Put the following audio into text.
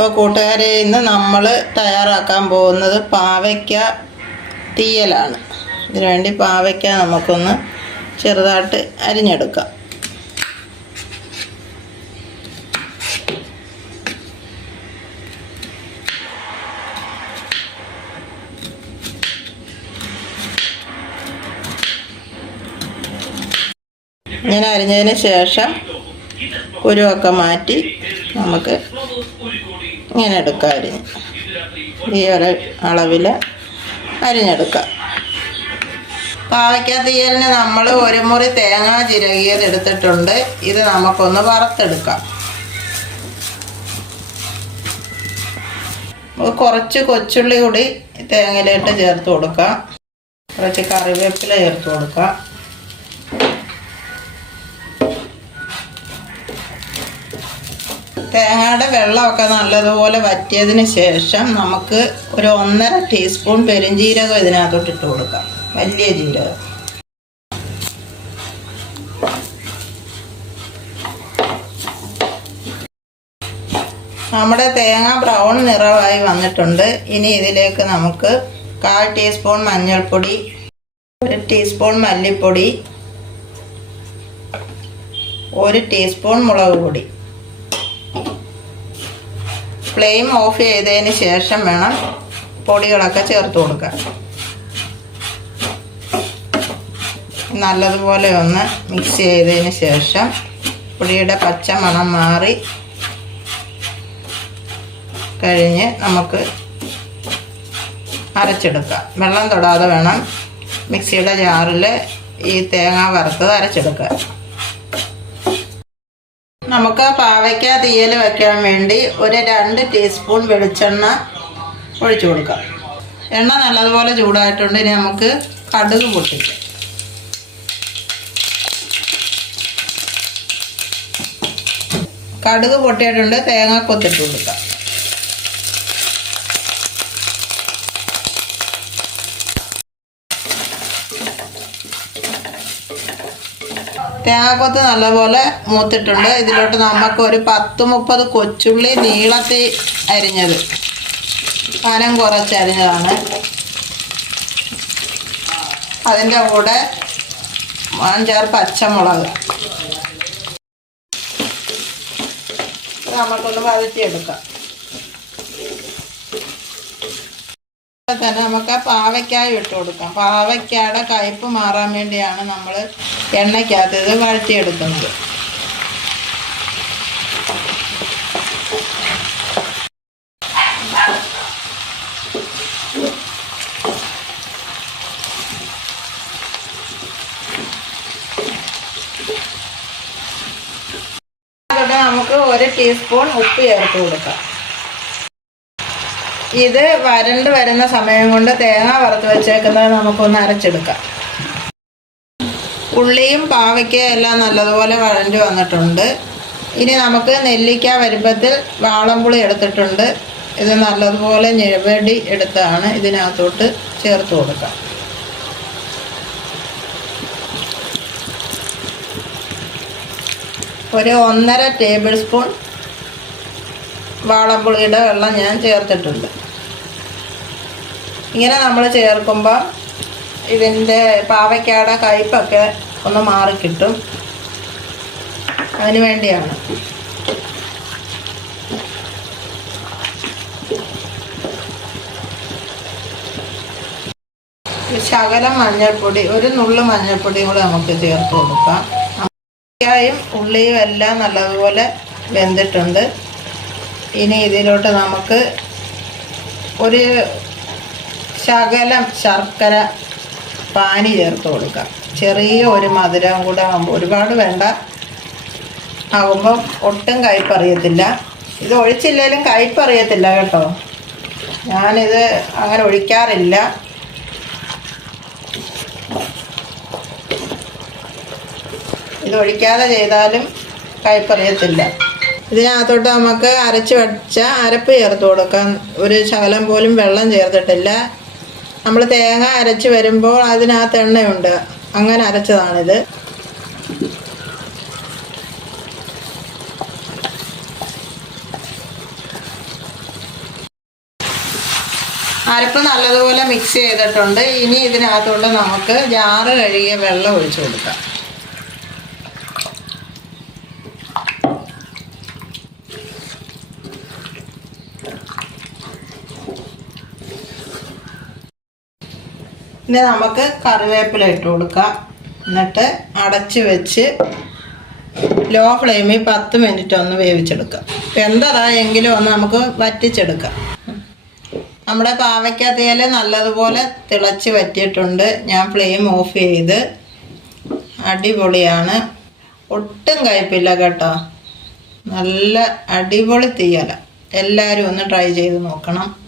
അപ്പോൾ കൂട്ടുകാരെ ഇന്ന് നമ്മൾ തയ്യാറാക്കാൻ പോകുന്നത് പാവയ്ക്ക തീയലാണ്. ഇതിനുവേണ്ടി പാവയ്ക്ക നമുക്കൊന്ന് ചെറുതായിട്ട് അരിഞ്ഞെടുക്കാം. ഇങ്ങനെ അരിഞ്ഞതിന് ശേഷം കുരുവൊക്കെ മാറ്റി നമുക്ക് ഇങ്ങനെ എടുക്കാം അരിഞ്ഞ് ഈ ഒരു അളവിൽ അരിഞ്ഞെടുക്കാം. പാവയ്ക്ക തീയലിന് നമ്മൾ ഒരു മുറി തേങ്ങ ചിരകിയത് എടുത്തിട്ടുണ്ട്. ഇത് നമുക്കൊന്ന് വറുത്തെടുക്കാം. കുറച്ച് കൊച്ചുള്ളി കൂടി തേങ്ങയിലിട്ട് ചേർത്ത് കൊടുക്കാം. കുറച്ച് കറിവേപ്പില ചേർത്ത് കൊടുക്കാം. തേങ്ങയുടെ വെള്ളമൊക്കെ നല്ലതുപോലെ വറ്റിയതിന് ശേഷം നമുക്ക് ഒരു ഒന്നര ടീസ്പൂൺ പെരുംജീരകം ഇതിനകത്തോട്ട് ഇട്ട് കൊടുക്കാം. വലിയ ജീരകം. നമ്മുടെ തേങ്ങ ബ്രൗൺ നിറമായി വന്നിട്ടുണ്ട്. ഇനി ഇതിലേക്ക് നമുക്ക് കാൽ ടീസ്പൂൺ മഞ്ഞൾപ്പൊടി ഒരു ടീസ്പൂൺ മല്ലിപ്പൊടി ഒരു ടീസ്പൂൺ മുളക് പൊടി. ഫ്ലെയിം ഓഫ് ചെയ്തതിന് ശേഷം വേണം പൊടികളൊക്കെ ചേർത്ത് കൊടുക്കാൻ. നല്ലതുപോലെ ഒന്ന് മിക്സ് ചെയ്തതിന് ശേഷം പൊടിയുടെ പച്ച മണം മാറി കഴിഞ്ഞ് നമുക്ക് അരച്ചെടുക്കാം. വെള്ളം തൊടാതെ വേണം മിക്സിയുടെ ജാറിൽ ഈ തേങ്ങ വറുത്തത് അരച്ചെടുക്കുക നമുക്ക് പാവയ്ക്ക തീയൽ വയ്ക്കാൻ വേണ്ടി ഒരു രണ്ട് ടീസ്പൂൺ വെളിച്ചെണ്ണ ഒഴിച്ചു കൊടുക്കാം. എണ്ണ നല്ലതുപോലെ ചൂടായിട്ടുണ്ട് ഇനി നമുക്ക് കടുക് പൊട്ടിക്കാം. കടുക് പൊട്ടിയിട്ടുണ്ട് തേങ്ങ കൊത്തിട്ട് കൊടുക്കാം. തേങ്ങാക്കൊത്ത് നല്ലപോലെ മൂത്തിട്ടുണ്ട്. ഇതിലോട്ട് നമുക്ക് ഒരു പത്ത് മുപ്പത് കൊച്ചുള്ളി നീളത്തിൽ അരിഞ്ഞത്. കനം കുറച്ച് അരിഞ്ഞതാണ്. അതിന്റെ കൂടെ അഞ്ചാറ് പച്ചമുളക്. നമുക്കൊന്ന് വഴറ്റിയെടുക്കാം. തന്നെ നമുക്ക് പാവയ്ക്കായ ഇട്ട് കൊടുക്കാം. പാവയ്ക്കയുടെ കയ്പ്പ് മാറാൻ വേണ്ടിയാണ് നമ്മൾ എണ്ണയ്ക്കകത്ത് ഇത് വഴറ്റിയെടുക്കുന്നത്. നമുക്ക് ഒരു ടീസ്പൂൺ ഉപ്പ് ചേർത്ത് കൊടുക്കാം. ഇത് വരണ്ട് വരുന്ന സമയം കൊണ്ട് തേങ്ങ വറുത്ത് വെച്ചേക്കുന്നത് നമുക്കൊന്ന് അരച്ചെടുക്കാം. ഉള്ളിയും പാവയ്ക്കയും എല്ലാം നല്ലതുപോലെ വരണ്ട് വന്നിട്ടുണ്ട്. ഇനി നമുക്ക് നെല്ലിക്ക വരുമ്പത്തിൽ വാളംപുളി എടുത്തിട്ടുണ്ട്. ഇത് നല്ലതുപോലെ ഞെവടി എടുത്താണ് ഇതിനകത്തോട്ട് ചേർത്ത് കൊടുക്കാം. ഒരു ഒന്നര ടേബിൾ സ്പൂൺ വാളംപുളിയുടെ വെള്ളം ഞാൻ ചേർത്തിട്ടുണ്ട്. ഇങ്ങനെ നമ്മൾ ചേർക്കുമ്പോൾ ഇതിന്റെ പാവയ്ക്കയുടെ കയ്പൊക്കെ ഒന്ന് മാറിക്കിട്ടും അതിന് വേണ്ടിയാണ്. ശകലം മഞ്ഞൾപ്പൊടി ഒരു നുള്ളു മഞ്ഞൾപ്പൊടിയും കൂടെ നമുക്ക് ചേർത്ത് കൊടുക്കാം. ഉള്ളിയും ഉള്ളിയും എല്ലാം നല്ലതുപോലെ വെന്തിട്ടുണ്ട്. ഇനി ഇതിലോട്ട് നമുക്ക് ഒരു ശകലം ശർക്കര പാനി ചേർത്ത് കൊടുക്കാം. ചെറിയ ഒരു മധുരം കൂടെ ആകുമ്പോൾ ഒരുപാട് വേണ്ട. ആകുമ്പോൾ ഒട്ടും കയ്പറിയത്തില്ല ഇത് ഒഴിച്ചില്ലെങ്കിലും കയ്പറിയത്തില്ല കേട്ടോ. ഞാനിത് അങ്ങനെ ഒഴിക്കാറില്ല. ഇത് ഒഴിക്കാതെ ചെയ്താലും കയ്പറിയത്തില്ല ഇതിനകത്തോട്ട് നമുക്ക് അരച്ച് വെച്ച അരപ്പ് ചേർത്ത് കൊടുക്കാം. ഒരു ശകലം പോലും വെള്ളം ചേർത്തിട്ടില്ല. നമ്മൾ തേങ്ങ അരച്ച് വരുമ്പോൾ അതിനകത്ത് എണ്ണയുണ്ട്. അങ്ങനെ അരച്ചതാണിത്. അരപ്പ് നല്ലതുപോലെ മിക്സ് ചെയ്തിട്ടുണ്ട്. ഇനി ഇതിനകത്തോട്ട് നമുക്ക് ജാറ് കഴുകിയ വെള്ളം ഒഴിച്ചു കൊടുക്കാം. ഇനി നമുക്ക് കറിവേപ്പില ഇട്ട് കൊടുക്കാം. എന്നിട്ട് അടച്ച് വെച്ച് ലോ ഫ്ലെയിമിൽ പത്ത് മിനിറ്റ് ഒന്ന് വേവിച്ചെടുക്കാം. വെന്തതാ എങ്കിലും ഒന്ന് നമുക്ക് വറ്റിച്ചെടുക്കാം. നമ്മുടെ പാവയ്ക്ക തേൽ നല്ലതുപോലെ തിളച്ച് വറ്റിയിട്ടുണ്ട്. ഞാൻ ഫ്ലെയിം ഓഫ് ചെയ്ത് അടിപൊളിയാണ്. ഒട്ടും കയ്പില്ല കേട്ടോ. നല്ല അടിപൊളി തീയല. എല്ലാവരും ഒന്ന് ട്രൈ ചെയ്ത് നോക്കണം.